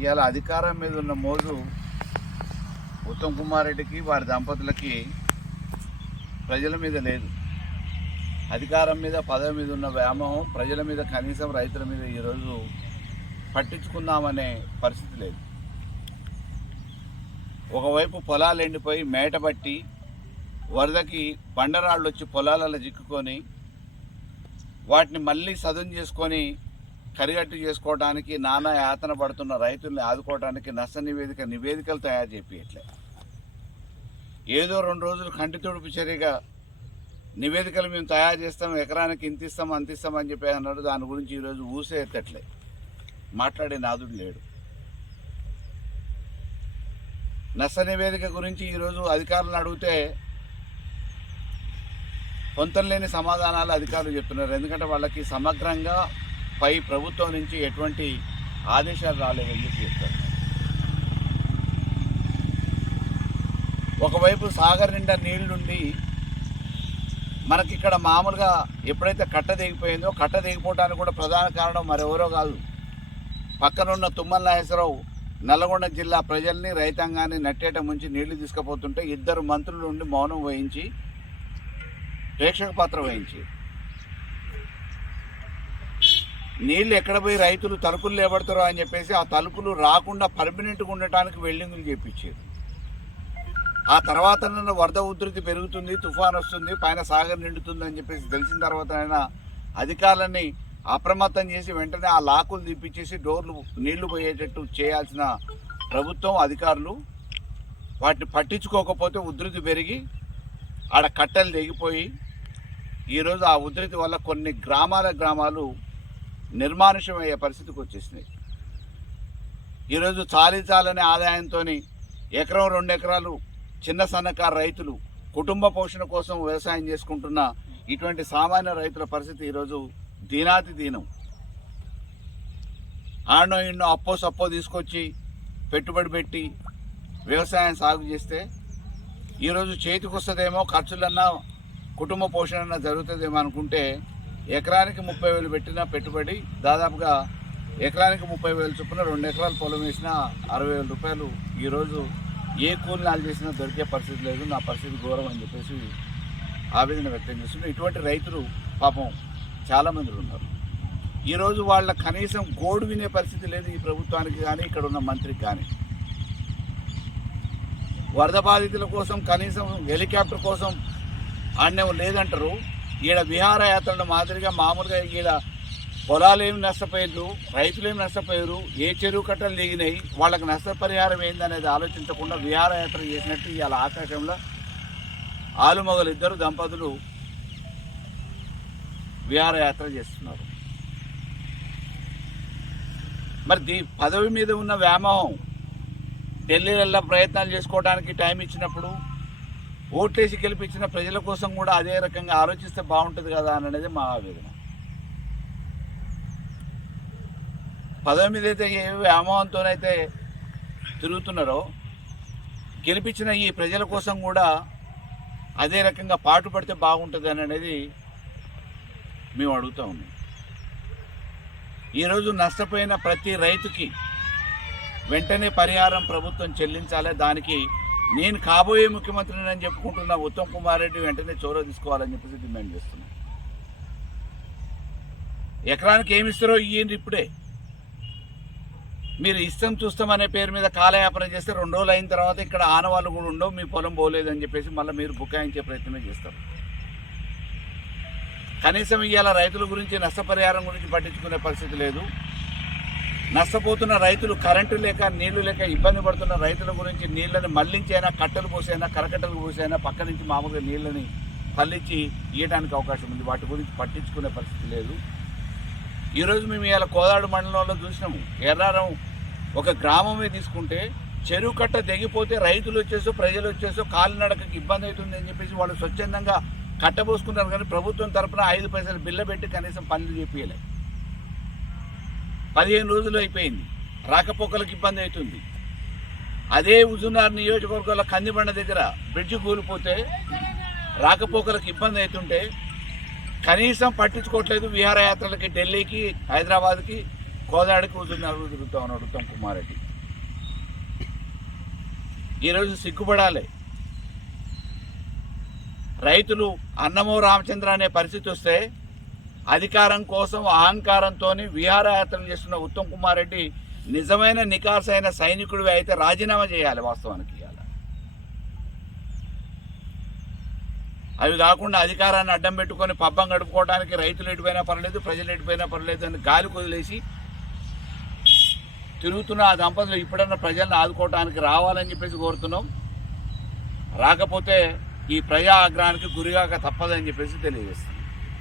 ఇవాళ అధికారం మీద ఉన్న మోజు ఉత్తమ్ కుమార్ రెడ్డికి వారి దంపతులకి ప్రజల మీద లేదు. అధికారం మీద పదవి మీద ఉన్న వ్యామోహం ప్రజల మీద, కనీసం రైతుల మీద ఈరోజు పట్టించుకుందామనే పరిస్థితి లేదు. ఒకవైపు పొలాలు ఎండిపోయి మేటబట్టి వరదకి బండరాళ్ళు వచ్చి పొలాలలో చిక్కుకొని వాటిని మళ్ళీ సదును చేసుకొని కరిగట్టు చేసుకోవడానికి నానా యాతన పడుతున్న రైతుల్ని ఆదుకోవడానికి నష్ట నివేదికలు తయారు చేపియట్లే. ఏదో 2 రోజులు కంటి తుడుపు చర్యగా నివేదికలు మేము తయారు చేస్తాం, ఎకరానికి ఇంత ఇస్తాం అంత ఇస్తాం అని చెప్పి అన్నాడు. దాని గురించి ఈరోజు ఊసే ఎత్తట్లే, మాట్లాడే నాదుడు లేడు. నష్ట నివేదిక గురించి ఈరోజు అధికారులను అడిగితే పొంతం లేని సమాధానాలు అధికారులు చెప్తున్నారు. ఎందుకంటే వాళ్ళకి సమగ్రంగా పై ప్రభుత్వం నుంచి ఎటువంటి ఆదేశాలు రాలేదని చెప్పి చెప్తారు. ఒకవైపు సాగర్ నిండా నీళ్లుండి మనకిక్కడ మామూలుగా ఎప్పుడైతే కట్ట దిగిపోయిందో, కట్ట దిగిపోవడానికి కూడా ప్రధాన కారణం మరెవరో కాదు, పక్కనున్న తుమ్మల నాగేశ్వరరావు నల్గొండ జిల్లా ప్రజల్ని, రైతాంగాన్ని నట్టేట ముంచి నీళ్లు తీసుకుపోతుంటే 2 మంత్రులు ఉండి మౌనం వహించి ప్రేక్షక పాత్ర వహించి నీళ్ళు ఎక్కడ పోయి రైతులు తలుపులు లేబడతారో అని చెప్పేసి ఆ తలుపులు రాకుండా పర్మనెంట్గా ఉండటానికి వెల్డింగులు చేపించారు. ఆ తర్వాత వరద ఉధృతి పెరుగుతుంది, తుఫాన్ వస్తుంది, పైన సాగర్ నిండుతుంది అని చెప్పేసి తెలిసిన తర్వాత అయినా అధికారులని అప్రమత్తం చేసి వెంటనే ఆ లాకులు తీపిచ్చేసి డోర్లు నీళ్లు పోయేటట్టు చేయాల్సిన ప్రభుత్వం, అధికారులు వాటిని పట్టించుకోకపోతే ఉధృతి పెరిగి ఆడ కట్టెలు తెగిపోయి ఈరోజు ఆ ఉధృతి వల్ల కొన్ని గ్రామాలు నిర్మానుష్యమయ్యే పరిస్థితికి వచ్చేసినాయి. ఈరోజు చాలనే ఆదాయంతో ఎకరం 2 ఎకరాలు చిన్న సన్నకారు రైతులు కుటుంబ పోషణ కోసం వ్యవసాయం చేసుకుంటున్న ఇటువంటి సామాన్య రైతుల పరిస్థితి ఈరోజు దీనాతి దీనం. ఆడనో ఇన్నో అప్పో సప్పో తీసుకొచ్చి పెట్టుబడి పెట్టి వ్యవసాయం సాగు చేస్తే ఈరోజు చేతికి వస్తుందేమో, ఖర్చులన్నా కుటుంబ పోషణ జరుగుతుందేమో అనుకుంటే ఎకరానికి 30,000 పెట్టిన పెట్టుబడి దాదాపుగా ఎకరానికి 30,000 చొప్పున 2 ఎకరాల పొలం వేసినా 60,000 రూపాయలు ఈరోజు ఏ కూలినాలు చేసినా దొరికే పరిస్థితి లేదు. నా పరిస్థితి ఘోరం అని చెప్పేసి ఆవేదన వ్యక్తం చేస్తున్నారు. ఇటువంటి రైతులు పాపం చాలామంది ఉన్నారు. ఈరోజు వాళ్ళ కనీసం గోడు వినే పరిస్థితి లేదు ఈ ప్రభుత్వానికి కానీ, ఇక్కడ ఉన్న మంత్రికి కానీ. వరద బాధితుల కోసం కనీసం హెలికాప్టర్ కోసం ఆడనేమో లేదంటారు. ఈడ విహారయాత్రల మాదిరిగా మామూలుగా ఈడ పొలాలు ఏమి నష్టపోయారు, రైతులు ఏమి నష్టపోయారు, ఏ చెరువు కట్టలు దిగినాయి, వాళ్ళకి నష్టపరిహారం ఏందనేది ఆలోచించకుండా విహారయాత్ర చేసినట్టు ఇవాళ ఆకాశంలో ఆలుమొగలు 2 దంపతులు విహారయాత్ర చేస్తున్నారు. మరి పదవి మీద ఉన్న వ్యామోహం ఢిల్లీలలో ప్రయత్నాలు చేసుకోవడానికి టైం ఇచ్చినప్పుడు ఓట్లేసి గెలిపించిన ప్రజల కోసం కూడా అదే రకంగా ఆలోచిస్తే బాగుంటుంది కదా అనేది మా ఆవేదన. పదవి మీద అయితే ఏ వ్యామోహంతోనైతే తిరుగుతున్నారో గెలిపించిన ఈ ప్రజల కోసం కూడా అదే రకంగా పాటుపడితే బాగుంటుంది అనేది మేము అడుగుతూ ఉన్నాం. ఈరోజు నష్టపోయిన ప్రతి రైతుకి వెంటనే పరిహారం ప్రభుత్వం చెల్లించాలి. దానికి నేను కాబోయే ముఖ్యమంత్రిని అని చెప్పుకుంటున్న ఉత్తమ్ కుమార్ రెడ్డి వెంటనే చొరవ తీసుకోవాలని చెప్పేసి డిమాండ్ చేస్తున్నాం. ఎకరానికి ఏమి ఇస్తారో ఇయ్యండి ఇప్పుడే. మీరు ఇష్టం చూస్తామనే పేరు మీద కాలయాపన చేస్తే 2 రోజులు అయిన తర్వాత ఇక్కడ ఆనవాళ్ళు కూడా ఉండవు, మీ పొలం పోలేదని చెప్పేసి మళ్ళీ మీరు బుకాయించే ప్రయత్నమే చేస్తారు. కనీసం ఇవాళ రైతుల గురించి, నష్టపరిహారం గురించి పట్టించుకునే పరిస్థితి లేదు. నష్టపోతున్న రైతులు, కరెంటు లేక నీళ్లు లేక ఇబ్బంది పడుతున్న రైతుల గురించి నీళ్ళని మళ్లించైనా, కట్టెలు పోసైనా, కరకట్టలు పోసైనా పక్క నుంచి మామూలుగా నీళ్ళని తల్లించి ఇవ్వడానికి అవకాశం ఉంది. వాటి గురించి పట్టించుకునే పరిస్థితి లేదు. ఈరోజు మేము ఇవాళ కోదాడు మండలంలో చూసినాము. ఎర్రారం ఒక గ్రామమే తీసుకుంటే చెరువు కట్ట తెగిపోతే రైతులు వచ్చేసో, ప్రజలు వచ్చేసో కాలినడకకి ఇబ్బంది అవుతుంది అని చెప్పేసి వాళ్ళు స్వచ్ఛందంగా కట్టబోసుకున్నారు. కానీ ప్రభుత్వం తరఫున 5 పైసలు బిల్ల పెట్టి కనీసం పనులు చేపియలే. 15 రోజులు అయిపోయింది. రాకపోకలకు ఇబ్బంది అవుతుంది. అదే హుజూర్నగర్ నియోజకవర్గంలో కందిబండ దగ్గర బ్రిడ్జి కూలిపోతే రాకపోకలకు ఇబ్బంది అవుతుంటే కనీసం పట్టించుకోవట్లేదు. విహారయాత్రలకి ఢిల్లీకి, హైదరాబాద్కి, కోదాడికి హుజూర్నగర్ తిరుగుతూ ఉన్నాడు ఉత్తమ్ కుమార్ రెడ్డి. ఈరోజు సిగ్గుపడాలి. రైతులు అన్నమో రామచంద్ర అనే పరిస్థితి వస్తే అధికారం కోసం అహంకారంతో విహారయాత్రలు చేస్తున్న ఉత్తమ్ కుమార్ రెడ్డి నిజమైన నికార్సైన సైనికుడివి అయితే రాజీనామా చేయాలి. వాస్తవానికి ఇవ్వాలి. అవి కాకుండా అధికారాన్ని అడ్డం పెట్టుకొని పబ్బం గడుపుకోవడానికి రైతులు ఎటుపోయినా పర్లేదు, ప్రజలు ఎటుపోయినా పర్లేదు అని గాలి కొదిలేసి తిరుగుతున్న ఆ దంపతులు ఇప్పుడన్నా ప్రజలను ఆదుకోవడానికి రావాలని చెప్పేసి కోరుతున్నాం. రాకపోతే ఈ ప్రజా ఆగ్రహానికి గురిగాక తప్పదని చెప్పేసి తెలియజేస్తున్నాం.